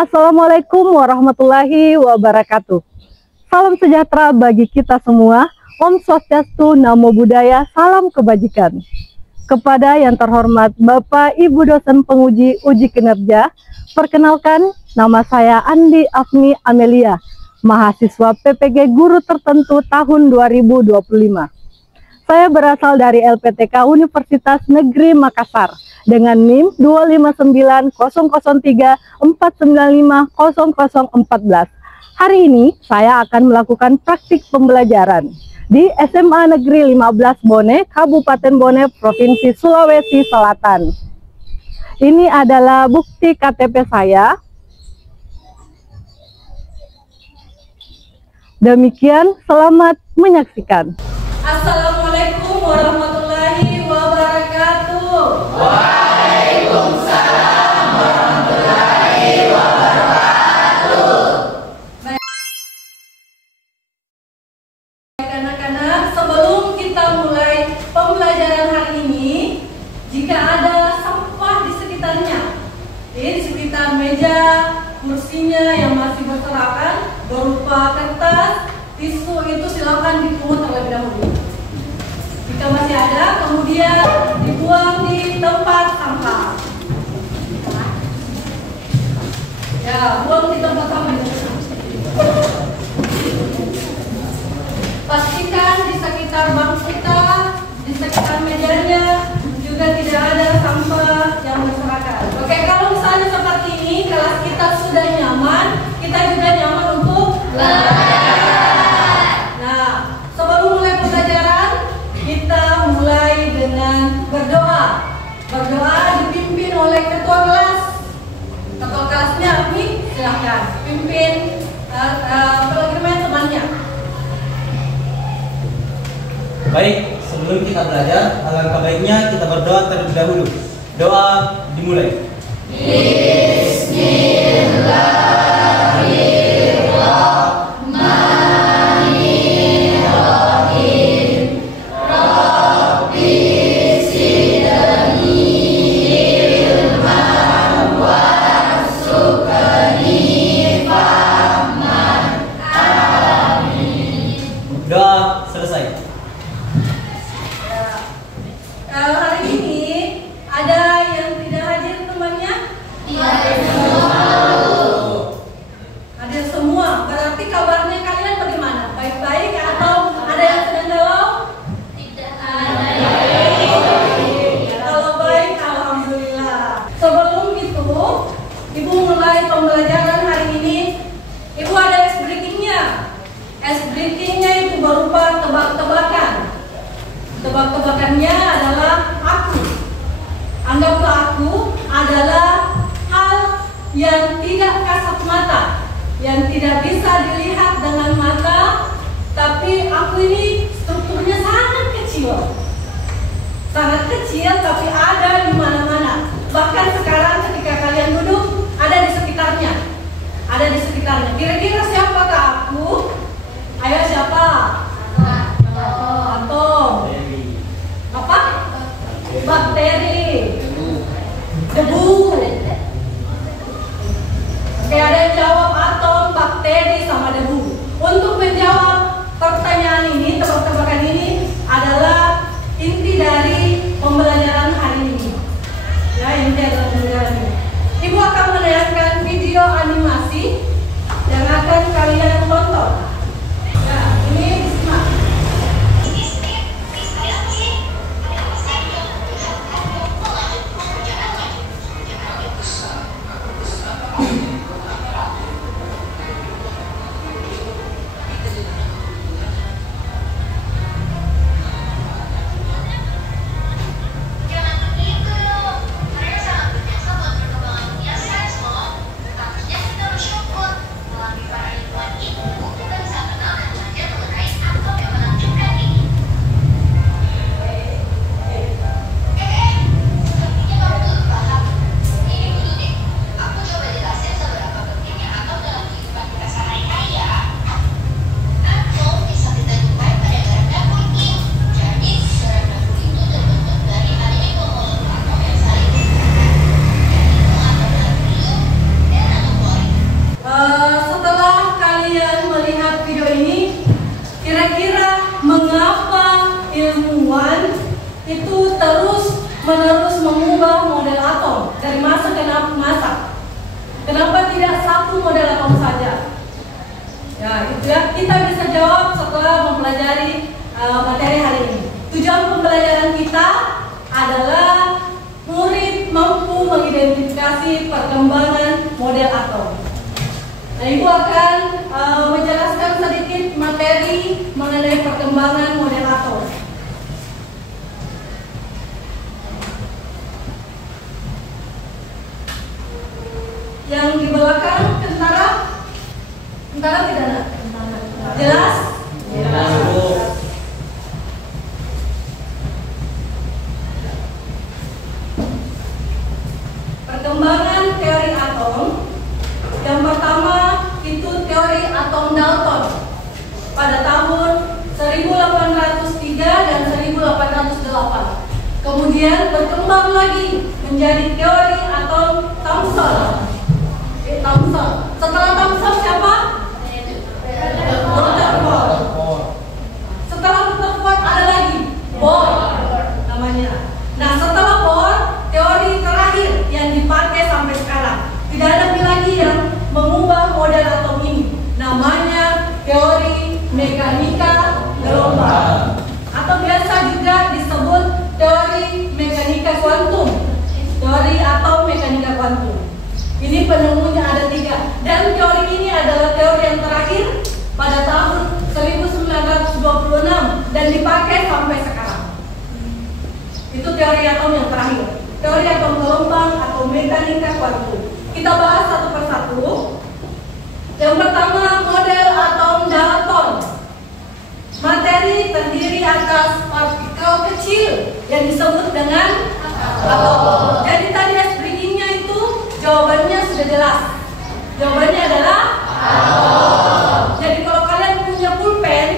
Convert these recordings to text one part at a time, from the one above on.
Assalamualaikum warahmatullahi wabarakatuh. Salam sejahtera bagi kita semua. Om Swastiastu, Namo Buddhaya, salam kebajikan. Kepada yang terhormat Bapak Ibu dosen penguji uji kinerja, perkenalkan nama saya Andi Afni Amelia, mahasiswa PPG Guru Tertentu tahun 2025. Saya berasal dari LPTK Universitas Negeri Makassar dengan NIM 2590034950014. Hari ini saya akan melakukan praktik pembelajaran di SMA Negeri 15 Bone, Kabupaten Bone, Provinsi Sulawesi Selatan. Ini adalah bukti KTP saya. Demikian, selamat menyaksikan. Assalamualaikum warahmatullahi wabarakatuh. Waalaikumsalam warahmatullahi wabarakatuh. Baik anak-anak, sebelum kita mulai pembelajaran hari ini, jika ada sampah di sekitarnya, di sekitar meja, kursinya yang masih berserakan berupa kertas, tisu, itu silakan dipungut terlebih dahulu. Jika masih ada, kemudian dibuang di tempat sampah. Ya, buang di tempat sampah. Pastikan di sekitar bangku kita, di sekitar mejanya juga tidak ada sampah yang berserakan. Oke, kalau misalnya seperti ini, kelas kita sudah nyaman, kita juga nyaman untuk belajar. Nah, sebelum mulai pembelajaran, kita mulai dengan berdoa. Berdoa dipimpin oleh ketua kelas. Ketua kelasnya Afni, silahkan pimpin temannya. Baik, sebelum kita belajar, alangkah baiknya kita berdoa terlebih dahulu. Doa dimulai. Doa selesai. Hari ini ada yang tidak hadir temannya? Hadir semua. Berarti kabarnya kalian bagaimana? Baik-baik atau ada yang sedang galau? Tidak ada. Kalau baik, alhamdulillah. Sebelum itu, Ibu mulai pembelajaran hari ini. Ibu ada ice breakingnya. Ice breakingnya itu berupa tebak-tebakan. Tebak-tebakannya adalah aku. Anggaplah aku adalah hal yang tidak kasat mata, yang tidak bisa dilihat dengan mata, tapi aku ini strukturnya sangat kecil. Sangat kecil tapi ada di mana-mana. Bahkan sekarang ketika kalian duduk, ada di sekitarnya. Ada di sekitarnya. Kira-kira siapakah aku? Ayo siapa? Atom. Apa? Bakteri. Debu. Oke, ada yang jawab atom, bakteri, sama debu. Untuk menjawab pertanyaan ini, tebak-tebakan ini adalah inti dari pembelajaran hari ini. Ya, inti dari pembelajaran ini. Ibu dari masa ke masa. Kenapa tidak satu model atom saja? Ya, itu ya. Kita bisa jawab setelah mempelajari materi hari ini. Tujuan pembelajaran kita adalah murid mampu mengidentifikasi perkembangan model atom. Nah, Ibu akan menjelaskan sedikit materi mengenai perkembangan model atom. Yang di belakang tentara tidak ada? Jelas? Jelas, Bu. Perkembangan teori atom. Yang pertama itu teori atom Dalton pada tahun 1803 dan 1808. Kemudian berkembang lagi menjadi teori atom Thomson. Setelah Thomson siapa? Rutherford. Setelah Rutherford ada lagi Bohr namanya. Nah, setelah Bohr, teori terakhir yang dipakai sampai sekarang. Tidak ada lagi yang mengubah model atom ini. Namanya teori mekanika gelombang. Atau biasa juga disebut teori mekanika kuantum. Teori atom mekanika kuantum. Ini penemunya ada 3. Dan teori ini adalah teori yang terakhir pada tahun 1926 dan dipakai sampai sekarang. Itu teori atom yang terakhir. Teori atom gelombang atau mekanika kuantum. Kita bahas satu persatu. Yang pertama, model atom Dalton. Materi terdiri atas partikel kecil yang disebut dengan atom. Jadi tadi breakingnya itu jawabannya sudah jelas. Jawabannya adalah atom. Jadi kalau kalian punya pulpen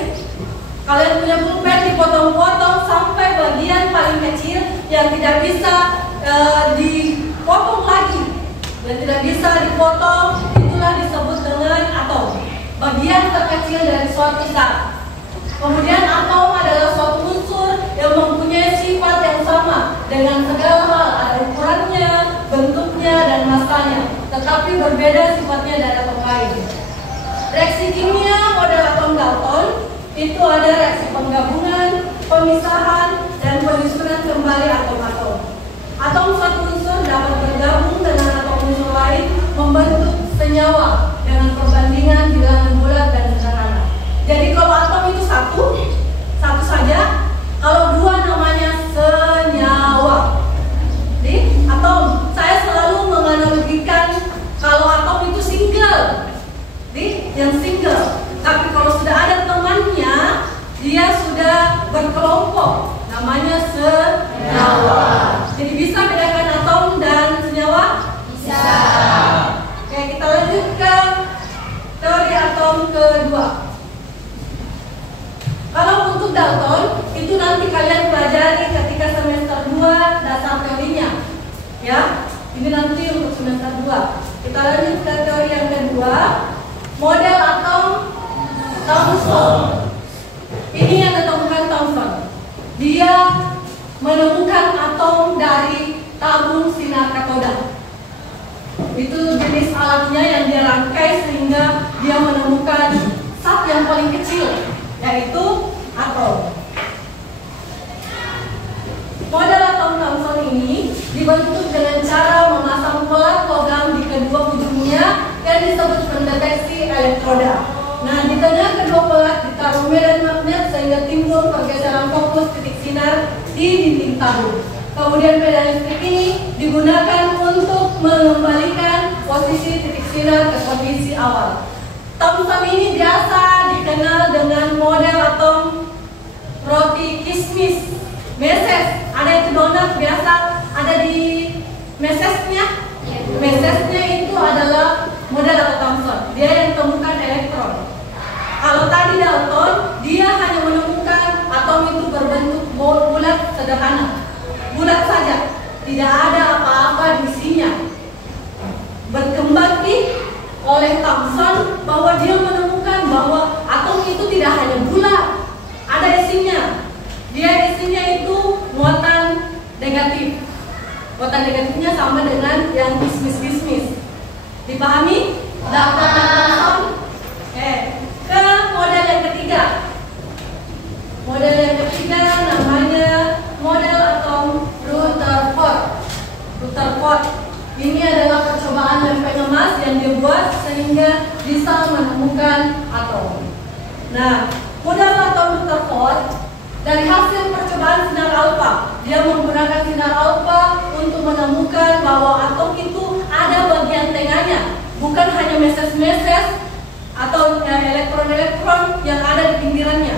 dipotong-potong sampai bagian paling kecil yang tidak bisa dipotong lagi, yang tidak bisa dipotong, itulah disebut dengan atom. Bagian terkecil dari suatu zat. Kemudian atom adalah suatu unsur yang mempunyai sifat yang sama dengan segala hal, ada ukurannya, bentuknya, dan masanya, tetapi berbeda sifatnya dari atom lain. Reaksi kimia model atom Dalton itu ada reaksi penggabungan, pemisahan, dan penyusunan kembali atom-atom. Atom suatu unsur dapat bergabung dengan atom unsur lain membentuk senyawa dengan perbandingan bilangan bulat dan sederhana. Jadi kalau atom itu satu saja, kalau 2 namanya senyawa. Jadi atom, saya selalu menganalogikan kalau atom itu single, yang single. Tapi kalau sudah ada temannya, dia sudah berkelompok, namanya senyawa. Jadi bisa bedakan atom dan senyawa? Bisa. Oke, kita lanjut ke teori atom kedua. Kalau untuk Dalton, itu nanti kalian pelajari ketika semester 2 dasar teorinya. Ya, ini nanti untuk semester 2. Kita lanjut ke teori yang kedua, model atom Thomson. Ini yang ditemukan Thomson. Dia menemukan atom dari tabung sinar katoda. Itu jenis alatnya yang dia rangkai sehingga dia menemukan zat yang paling kecil, yaitu atom. Model atom Thomson ini dibentuk dengan cara memasang pelat logam di kedua ujungnya yang disebut pendeteksi elektroda. Nah, di tengah kedua pelat ditaruh medan magnet sehingga timbul pergeseran fokus titik sinar di dinding tabung. Kemudian medan listrik ini digunakan untuk mengembalikan posisi titik sinar ke kondisi awal. Thomson ini biasa dikenal dengan model atom roti kismis, meses. Ada itu donat biasa ada di mesesnya. Mesesnya itu adalah model atom Thomson. Dia yang temukan elektron. Kalau tadi Dalton, dia hanya menemukan atom itu berbentuk bulat sederhana, bulat saja, tidak ada apa-apa di isinya. Berkembang oleh Thomson bahwa dia menemukan bahwa atom itu tidak hanya bulat, ada isinya. Dia isinya itu muatan negatif. Muatan negatifnya sama dengan yang bisnis. Dipahami? Dalton dan Thomson. Oke. Ke model yang ketiga. Model yang ketiga namanya model atom Rutherford. Ini adalah percobaan lempeng emas yang dibuat sehingga bisa menemukan atom. Nah, model atom Rutherford dari hasil percobaan sinar alfa, dia menggunakan sinar alfa untuk menemukan bahwa atom itu ada bagian tengahnya, bukan hanya meses-meses atau elektron-elektron yang ada di pinggirannya.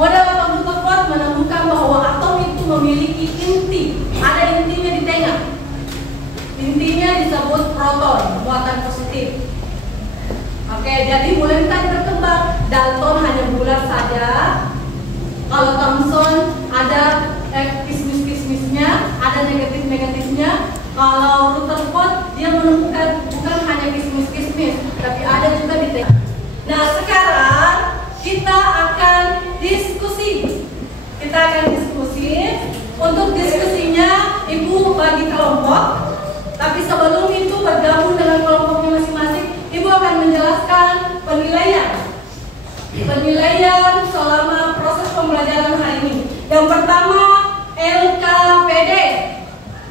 Model atom Rutherford menemukan bahwa atom itu memiliki inti, ada intinya di tengah. Intinya disebut proton, muatan positif. Oke, jadi mulai tadi berkembang. Dalton hanya bulat saja. Kalau Thomson ada kismis-kismisnya, ada negatif-negatifnya. Kalau Rutherford dia menemukan bukan hanya kismis-kismis, tapi ada juga di tengah. Nah, sekarang kita akan diskusi. Untuk diskusinya, Ibu bagi kelompok. Tapi sebelum itu bergabung dengan kelompoknya masing-masing, Ibu akan menjelaskan penilaian selama proses pembelajaran hari ini. Yang pertama, LKPD,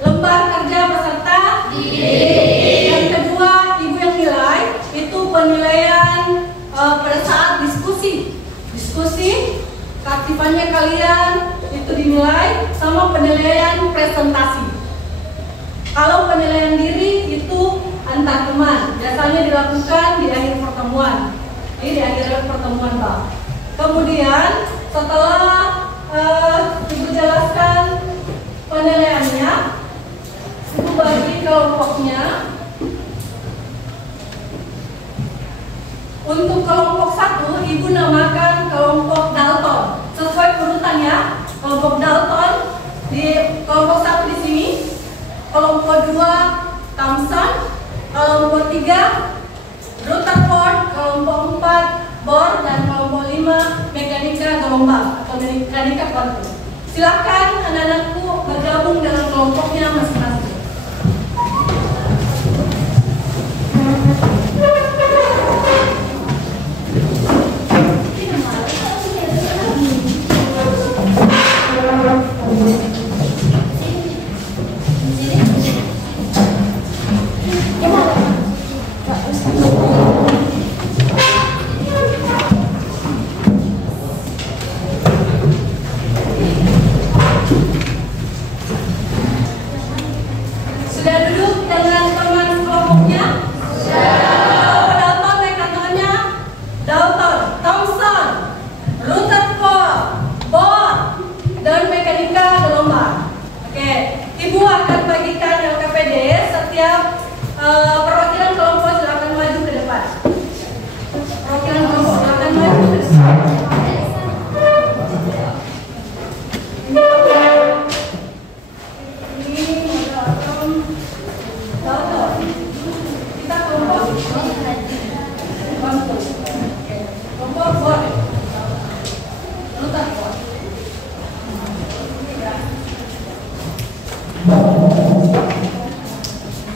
lembar kerja peserta didik. Yang kedua, Ibu yang nilai itu penilaian pada saat diskusi, keaktifannya kalian itu dinilai sama penilaian presentasi. Kalau penilaian diri itu antar teman, biasanya dilakukan di akhir pertemuan. Ini di akhir pertemuan, Pak. Kemudian setelah Ibu jelaskan penilaiannya, Ibu bagi kelompoknya. Untuk kelompok 1, Ibu namakan kelompok Dalton. Sesuai urutannya, kelompok Dalton di kelompok 1 di sini. Kelompok 2 Thomson, kelompok 3 Rutherford, kelompok 4 Bohr, dan kelompok 5 mekanika gelombang atau mekanika kuantum. Silakan anak-anakku bergabung dengan kelompoknya masing-masing. Sudah duduk dengan teman kelompoknya? Sudah. Dalton, naikkan tangannya. Dalton, Thomson, Rutherford, Bohr, dan mekanika gelombang. Oke, Ibu akan bagikan LKPD. Setiap perwakilan kelompok silakan maju ke depan. Perwakilan kelompok silakan maju ke depan.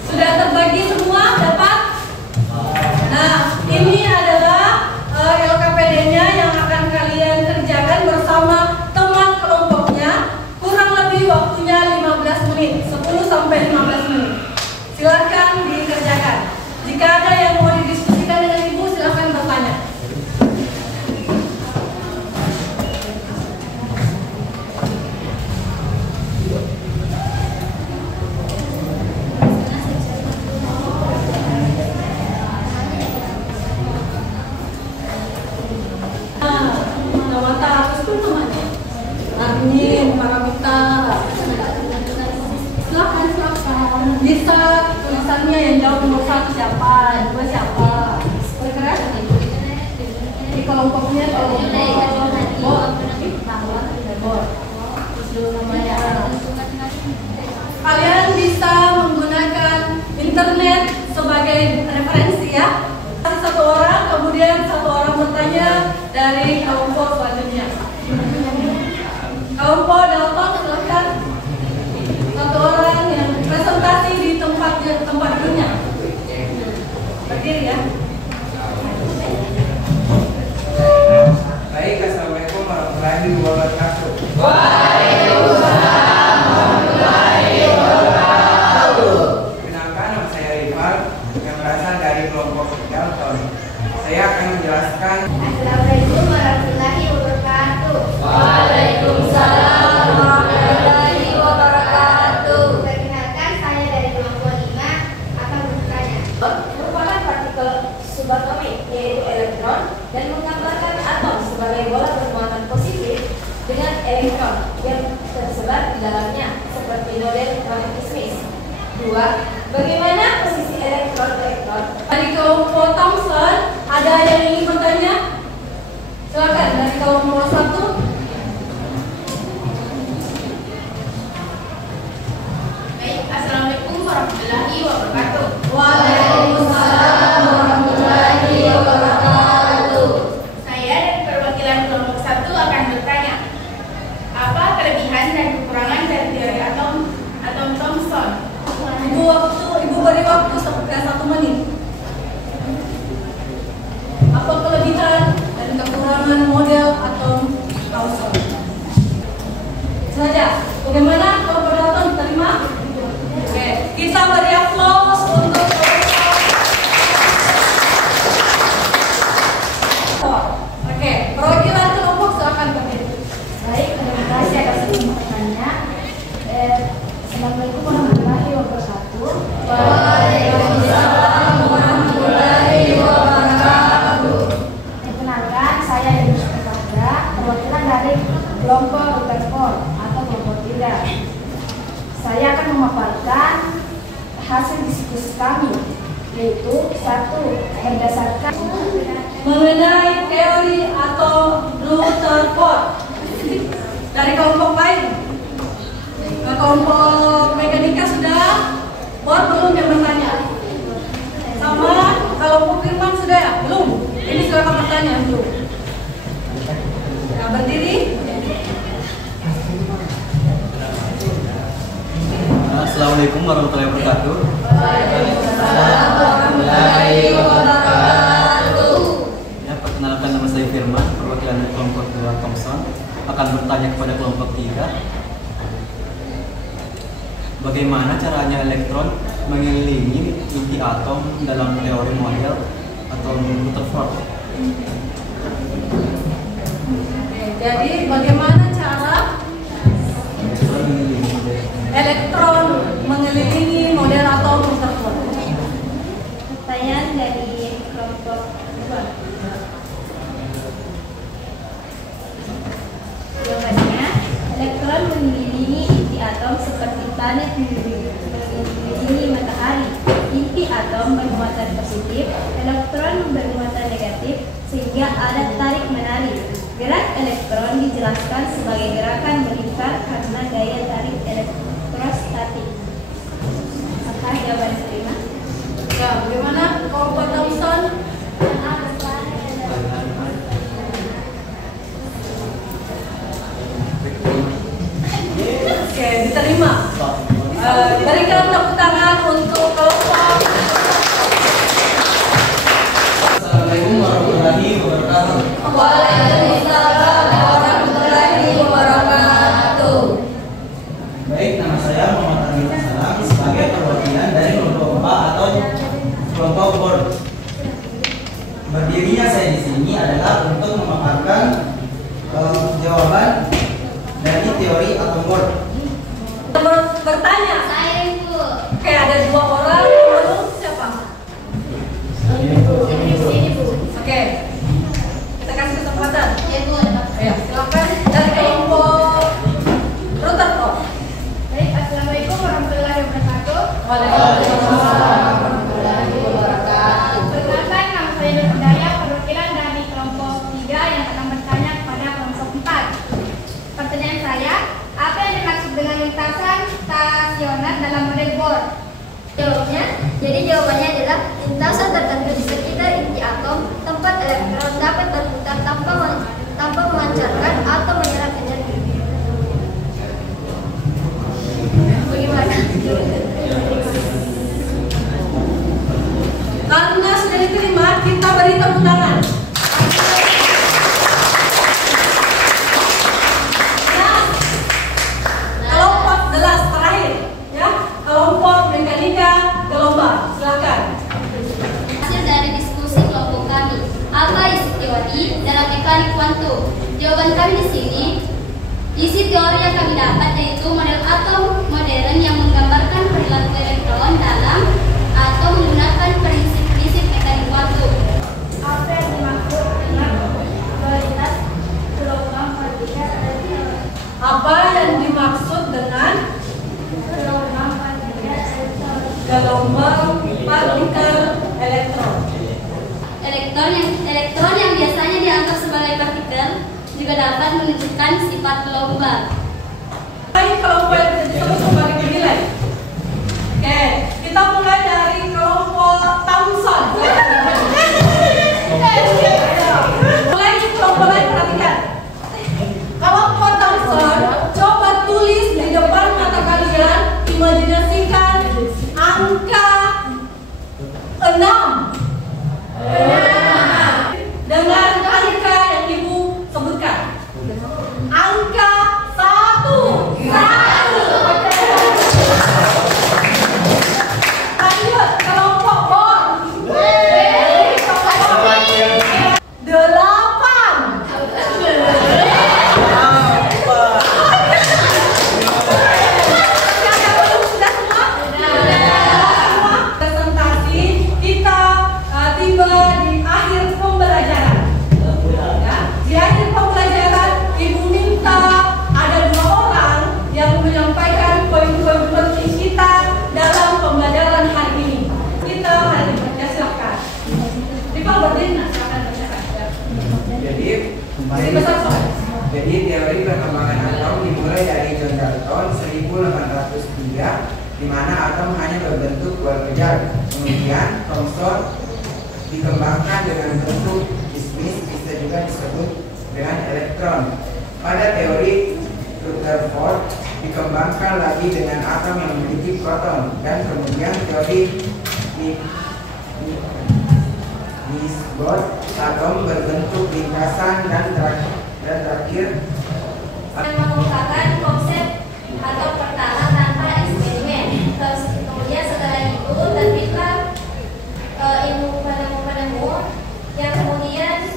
Sudah terbagi semua, dapat? Nah, ini adalah LKPD-nya yang akan kalian kerjakan bersama teman kelompoknya. Kurang lebih waktunya 15 menit, 10 sampai 15 menit. Silakan dikerjakan. Jika ada yang mau didiskusikan dengan Ibu, silakan bertanya. Amin, Paramita. Silakan. Bisa tulisannya yang jawab nomor 1 siapa, 2 siapa. Bergerak di kelompoknya kelompok. Terus dulu namanya. Kalian bisa menggunakan internet sebagai referensi ya. Satu orang, kemudian satu orang bertanya dari kelompok selanjutnya. Kelompok Dalton silakan. Satu orang yang presentasi di tempat duduknya. Berdiri ya. Baik, assalamualaikum warahmatullahi wabarakatuh. Kenalkan, nama saya Rifal yang berasal dari kelompok Dalton. Saya akan menjelaskan. Assalamualaikum warahmatullahi wabarakatuh. Waalaikumsalam warahmatullahi wabarakatuh. Perkenalkan, saya dari kelompok 5 akan bertanya. Merupakan partikel subatomik yaitu elektron dan menggambarkan atom sebagai bola bermuatan positif dengan elektron yang tersebar di dalamnya seperti node magnetisme. 2. Bagaimana posisi elektron-elektron? Dari kelompok Thomson, ada yang ingin bertanya? Silakan dari kelompok 1. Baik, assalamualaikum warahmatullahi wabarakatuh. Waalaikumsalam warahmatullahi wabarakatuh. Saya dari perwakilan kelompok 1 akan bertanya. Apa kelebihan dan kekurangan dari teori atom Thomson? Ibu beri waktu sekitar 1 menit. Apa kelebihan dan kekurangan model atom Thomson? Saja. Bagaimana kalau penonton terima? Oke, kita beri aplaus untuk Oke, perwakilan kelompok silakan berdiri. Baik, terima kasih atas kesempatannya. Assalamualaikum warahmatullahi wabarakatuh. Waalaikumsalam warahmatullahi wabarakatuh. Perkenalkan, saya Yunus Purwanda, perwakilan dari kelompok Rutherford atau kelompok 3. Saya akan memaparkan hasil diskusi kami, yaitu 1. Berdasarkan Mengenai teori atau Rutherford dari kelompok lain. Ke kelompok mekanika sudah, buat belum yang bertanya? Sama kelompok Firman sudah ya? Belum? Ini silakan bertanya belum? Nah, berdiri. Assalamualaikum warahmatullahi wabarakatuh. Waalaikumsalam warahmatullahi wabarakatuh. Ya, perkenalkan, nama saya Firman, perwakilan dari kelompok 2 Thomson, akan bertanya kepada kelompok 3. Bagaimana caranya elektron mengelilingi inti atom dalam teori model atau Rutherford? Oke, jadi bagaimana cara elektron mengelilingi model atom Rutherford? Pertanyaan dari kelompok 2. Jawabannya, elektron mengelilingi inti atom seperti planet mengelilingi matahari. Inti atom bermuatan positif, elektron bermuatan negatif, sehingga ada tarik menarik. Gerak elektron dijelaskan sebagai gerakan melingkar karena gaya tarik elektrostatik. Apakah jawaban diterima? Ya, bagaimana kelompok Thomson? Oke, diterima. Berikan tepuk tangan untuk kelompok. Assalamualaikum warahmatullahi wabarakatuh. Waalaikumsalam warahmatullahi wabarakatuh. Baik, nama saya Muhammad Arif Salam sebagai perwakilan dari kelompok 4 atau kelompok Bohr. Berdirinya saya di sini adalah untuk memaparkan jawaban dari teori atom Bohr. Bertanya. Saya Ibu. Oke, ada 2 orang. Lalu siapa? Ini Bu. Oke, kita kasih kesempatan. Ya Bu. Ya, silakan dari kelompok Rutherford. Baik, assalamualaikum warahmatullahi wabarakatuh. Waalaikumsalam warahmatullahi wabarakatuh. Perkenalkan, nama saya Nur Hidayah, perwakilan dari kelompok 3 yang akan bertanya kepada kelompok 4. Pertanyaan saya, apa yang dimaksud dengan lintasan stasioner dalam model Bohr? Jawabannya adalah lintasan tertentu di sekitar inti atom tempat elektron dapat berputar tanpa memancarkan atau menyerap energi. Bagaimana? diterima, kita beri tepuk tangan. Kelompok jelas terakhir, ya, kelompok mekanika gelombang, silakan. Hasil dari diskusi kelompok kami, apa isi teori dalam mekanik kuantum? Jawaban kami di sini, isi teori yang kami dapat yaitu model atom modern yang menggambarkan perilaku elektron dalam atau menggunakan prinsip-prinsip mekanik kuantum. Apa yang dimaksud dengan kualitas gelombang partikel elektron? Apa yang dimaksud dengan Gelombang partikel elektron? gelombang partikel elektron? Elektron yang biasanya dianggap sebagai partikel juga dapat menunjukkan sifat gelombang. Baik, kelompok yang disebut sebagai penilai. Oke, kita mulai dari kelompok Thomson. Mulai di kelompok lain, perhatikan. Kelompok Thomson, coba tulis di depan mata kalian, imajinasikan angka 6 dengan angka yang ibu sebutkan. Angka 1. Lanjut, kelompok Bohr. 8. Presentasi kita tiba di akhir pembelajaran. Ya, di akhir pembelajaran ibu minta ada 2 orang yang menyampaikan poin-poin penting kita dalam pembelajaran hari ini. Kita hari ini baca, silakan. Rival berdiri, silakan bacakan. Jadi besar soal. Jadi teori perkembangan atom dimulai dari John Dalton 1803, di mana atom hanya berbentuk bola kejar. Kemudian Thomson dikembangkan dengan bentuk kismis, bisa juga disebut dengan elektron. Pada teori Rutherford dikembangkan lagi dengan atom yang memiliki proton, dan kemudian teori Niels-Bohr atom berbentuk lingkaran dan terakhir Yang mengemukakan konsep atau pertahanan tanpa eksperimen. Kemudian setelah itu terbitlah ilmu penemu yang kemudian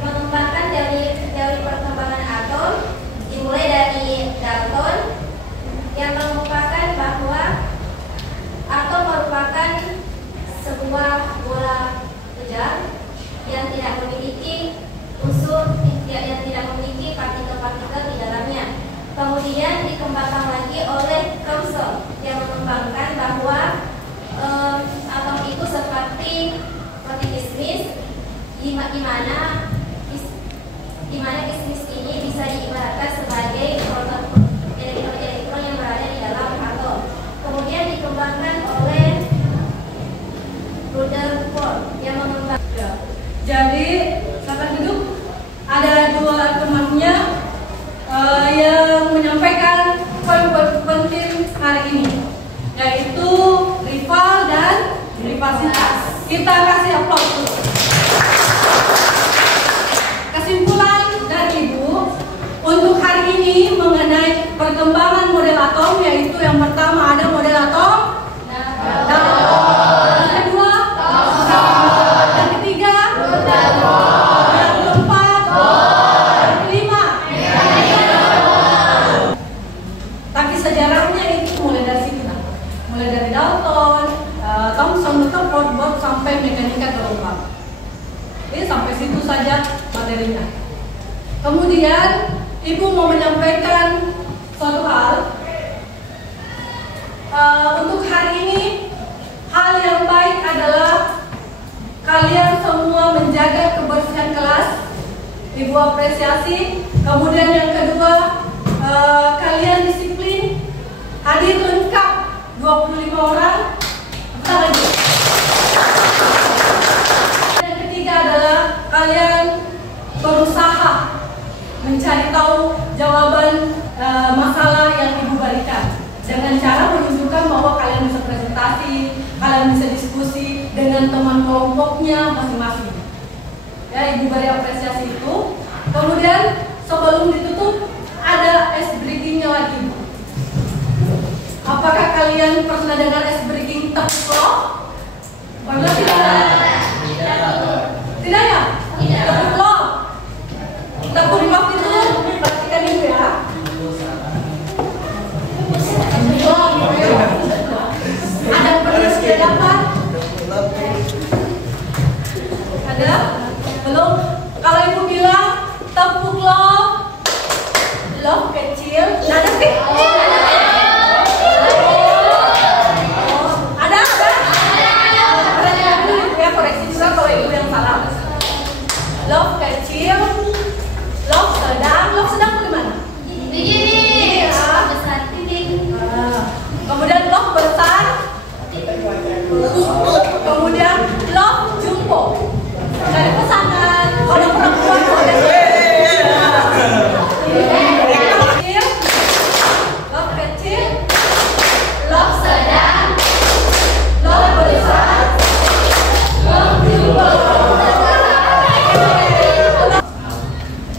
mengembangkan teori perkembangan atom, dimulai dari Dalton yang mengemukakan bahwa atom merupakan sebuah bola kejar yang tidak memiliki unsur, yang tidak memiliki partikel-partikel di dalamnya. Kemudian dikembangkan lagi oleh Thomson yang mengembangkan bahwa atom itu seperti kismis, di mana kismis ini bisa diibaratkan sebagai proton elektron yang berada di dalam atom. Kemudian dikembangkan oleh Rutherford yang mengembangkan. Jadi, silakan duduk. Ada 2 temannya yang menyampaikan poin-poin penting hari ini, yaitu rival dan rivalitas. Kita kasih aplaus dulu. Kesimpulan dari Ibu untuk hari ini mengenai perkembangan model atom, yaitu yang pertama ada model atom yang kedua, yang ketiga, yang keempat, yang kelima. Tapi sejarahnya itu mulai dari situ, mulai dari Dalton, Thomson, Rutherford, Bohr sampai mekanika gelombang. Ini sampai situ saja materinya. Kemudian Ibu mau menyampaikan suatu hal. Untuk hari ini, hal yang baik adalah kalian semua menjaga kebersihan kelas. Ibu apresiasi. Kemudian yang kedua, kalian disiplin, hadir lengkap 25 orang. Apa lagi? Yang ketiga adalah kalian berusaha mencari tahu jawaban masalah yang Ibu berikan dengan cara menunjukkan bahwa kalian bisa presentasi, kalian bisa diskusi. berdiskusi dengan teman kelompoknya masing-masing. Ya, Ibu beri apresiasi itu. Kemudian sebelum ditutup ada ice breaking-nya lagi. Apakah kalian pernah dengar ice breaking tepuk lof? Pernah tidak? Tidak ya? Tepuk lof. Tepuk lof itu perhatikan dulu ya. Ada pernah sudah dapat? Ada? Belum? Kalau ibu bilang tepuk lof, lof kecil, nada sih? Ada? Perhatikan dulu ya, koreksi juga kalau ibu yang salah. Lof kecil, lof sedang bagaimana? Begini ya. Kemudian lof besar, kemudian lof jumbo. Dari pesanan, kalau perempuan boleh. Lof kecil, lof sedang, lof besar, lof jumbo.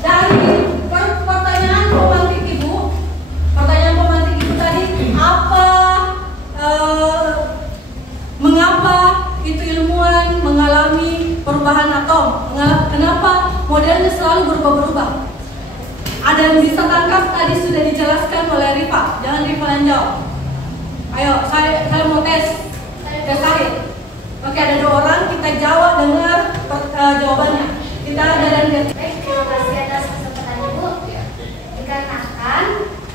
Dari pertanyaan pemantik ibu tadi, mengapa itu ilmuwan mengalami perubahan atom? Kenapa modelnya selalu berubah-berubah? Ada yang bisa tangkap? Tadi sudah dijelaskan oleh Rifa. Jangan Rifa yang jawab. Ayo, saya mau tes Sahid. Oke, ada 2 orang, kita jawab, dengar jawabannya. Kita ada dan Baik, terima kasih atas kesempatannya Bu. Dikarenakan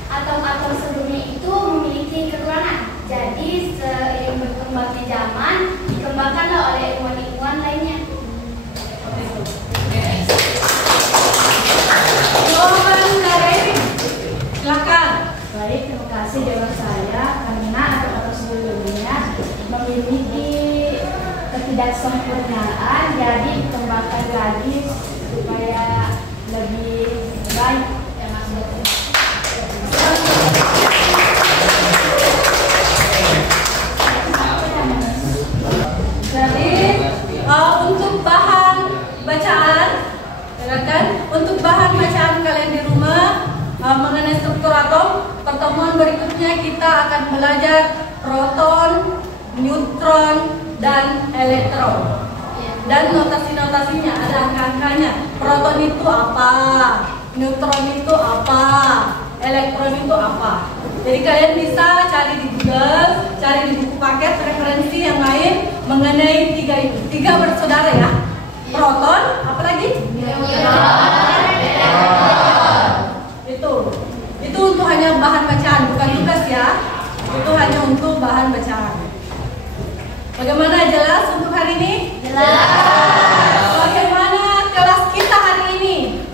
atom-atom sebelumnya itu memiliki kekurangan. Jadi seiring berkembangnya zaman, dikembangkanlah oleh ilmuwan-ilmuwan lainnya. jawaban dari silakan. Baik, terima kasih jawab saya. Karena atom-atom sebelumnya memiliki ketidaksempurnaan, jadi dikembangkan lagi supaya lebih baik. Jadi untuk bahan bacaan, kan? Untuk bahan bacaan kalian di rumah mengenai struktur atom, pertemuan berikutnya kita akan belajar proton, neutron, dan elektron. Dan notasi-notasinya ada angka-angkanya. Proton itu apa? Neutron itu apa? Elektron itu apa? Jadi kalian bisa cari di Google, cari di buku paket referensi yang lain mengenai 3 itu. 3 bersaudara ya. Proton, apa lagi? Itu untuk hanya bahan bacaan, bukan tugas ya. Itu hanya untuk bahan bacaan. Bagaimana, jelas untuk hari ini? Jelas. Bagaimana kelas kita hari ini?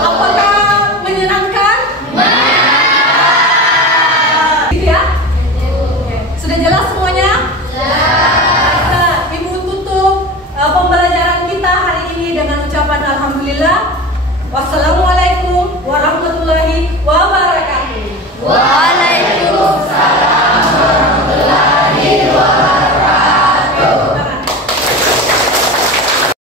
Apakah menyenangkan? Gitu ya? Sudah jelas semuanya? Nah, Ibu tutup pembelajaran kita hari ini dengan ucapan alhamdulillah. Wassalamualaikum warahmatullahi